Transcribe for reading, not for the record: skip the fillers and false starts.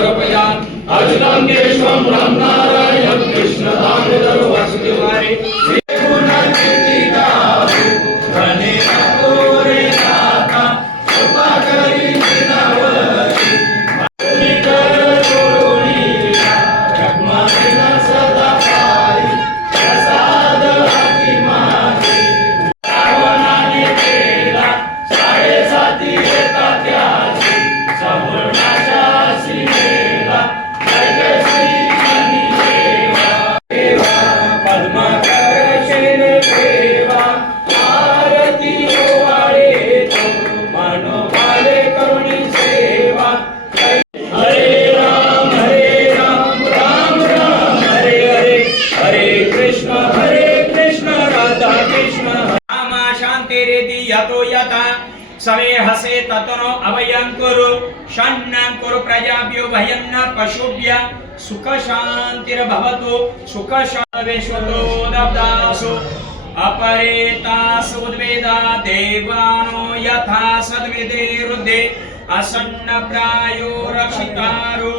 समर्पयामि अच्युतं केशवं राम नारायण कृष्ण दामोदर वासुदेवाय सवे हसे ततनो अभयं कुरु शन्नं कुरु प्रजाभ्यो भयन्न पशुभ्य सुख शांतिर्भवतु सुख शांतिर्भवतु दब्दासु अपरेतासु उद्वेदा देवानो यथा सद्वेदे रुद्धे असन्न प्रायो रक्षितारो